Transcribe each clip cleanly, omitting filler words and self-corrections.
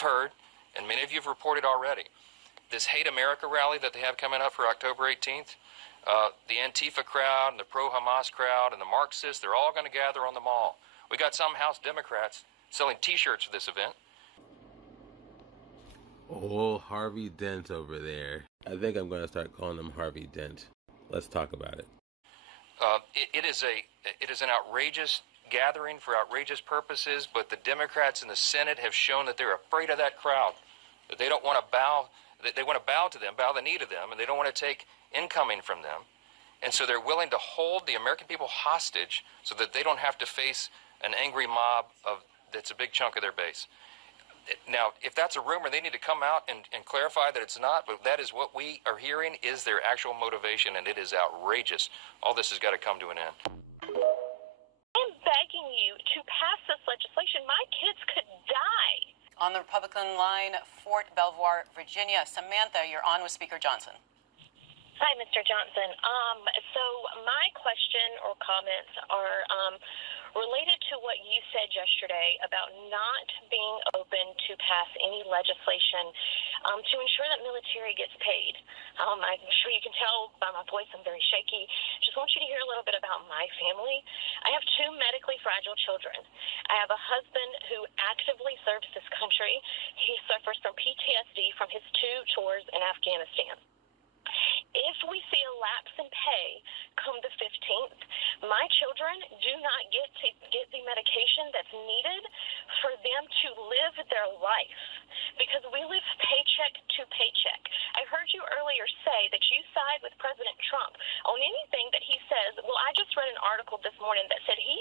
heard, and many of you have reported already, this Hate America rally that they have coming up for October 18th, the Antifa crowd and the pro-Hamas crowd and the Marxists, they're all going to gather on the mall. We got some House Democrats selling T-shirts for this event. Oh, Harvey Dent over there. I think I'm going to start calling him Harvey Dent. Let's talk about it. It is an outrageous gathering for outrageous purposes, but the Democrats in the Senate have shown that they're afraid of that crowd, that they don't want to bow, that they want to bow to them, bow the knee to them, and they don't want to take incoming from them. And so they're willing to hold the American people hostage so that they don't have to face an angry mob that's a big chunk of their base. Now, if that's a rumor, they need to come out and clarify that it's not, but that is what we are hearing is their actual motivation, and it is outrageous. All this has got to come to an end. I'm begging you to pass this legislation. My kids could die. On the Republican line, Fort Belvoir, Virginia. Samantha, you're on with Speaker Johnson. Hi, Mr. Johnson. So my question or comments are related to what you said yesterday about not being open to pass any legislation to ensure that military gets paid. I'm sure you can tell by my voice I'm very shaky. Just want you to hear a little bit about my family. I have two medically fragile children. I have a husband who actively serves this country. He suffers from PTSD from his 2 tours in Afghanistan. If we see a lapse in pay come the 15th, my children do not get the medication that's needed for them to live their life, because we live paycheck to paycheck. I heard you earlier say that you side with President Trump on anything that he says. Well, I just read an article this morning that said he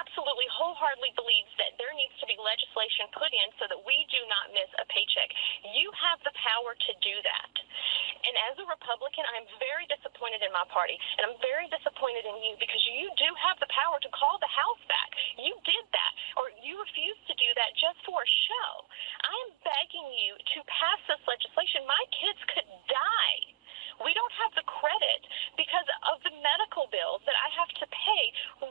absolutely wholeheartedly believes that there needs to be legislation put in so that we do not miss a paycheck. You have the power to do that. And as a Republican, I'm very disappointed in my party, and I'm very disappointed in you, because you do have the power to call the House back. You did that, or you refused to do that just for a show. I am begging you to pass this legislation. My kids could die. We don't have the credit because of the medical bills that I have to pay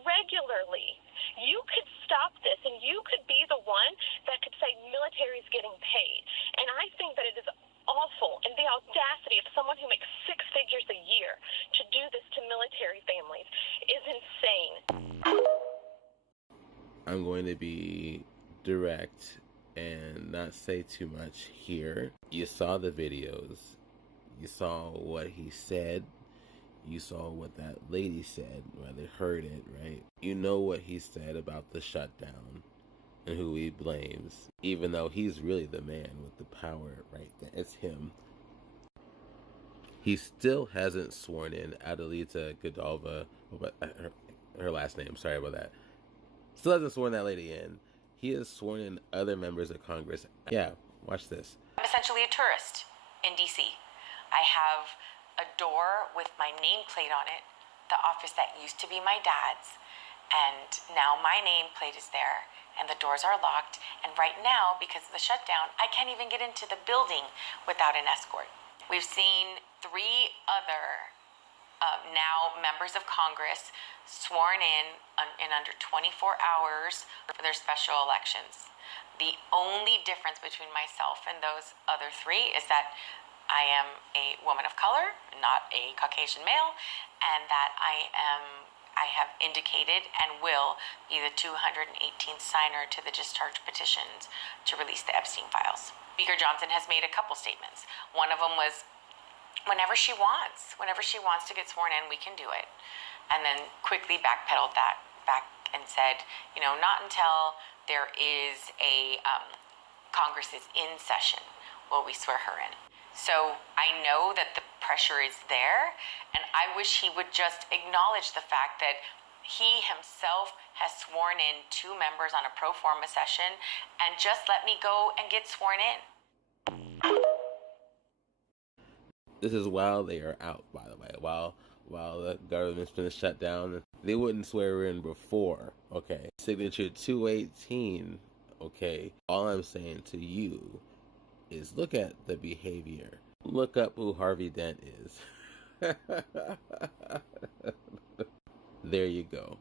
regularly. You could stop this, and you could be the one that could say military is getting paid. And I think that it is awful, and the audacity of someone who makes 6 figures a year to do this to military families is insane. I'm going to be direct and not say too much here. You saw the videos. You saw what he said. You saw what that lady said, rather heard it, right? You know what he said about the shutdown and who he blames, even though he's really the man with the power right there. It's him. He still hasn't sworn in Adelita Godalva, her last name, sorry about that. Still hasn't sworn that lady in. He has sworn in other members of Congress. Yeah, watch this. I'm essentially a tourist in D.C. I have a door with my nameplate on it, the office that used to be my dad's, and now my nameplate is there. And the doors are locked, and right now, because of the shutdown, I can't even get into the building without an escort. We've seen 3 other now members of Congress sworn in under 24 hours for their special elections. The only difference between myself and those other 3 is that I am a woman of color, not a Caucasian male, and that I have indicated and will be the 218th signer to the discharge petitions to release the Epstein files. Speaker Johnson has made a couple statements. One of them was, whenever she wants to get sworn in, we can do it. And then quickly backpedaled that back and said, not until there is a Congress is in session will we swear her in. So I know that the pressure is there, and I wish he would just acknowledge the fact that he himself has sworn in 2 members on a pro forma session, and just let me go and get sworn in. This is while they are out, by the way. While the government's been shut down, they wouldn't swear in before, okay? Signature 218, okay? All I'm saying to you is look at the behavior. Look up who Harvey Dent is. There you go.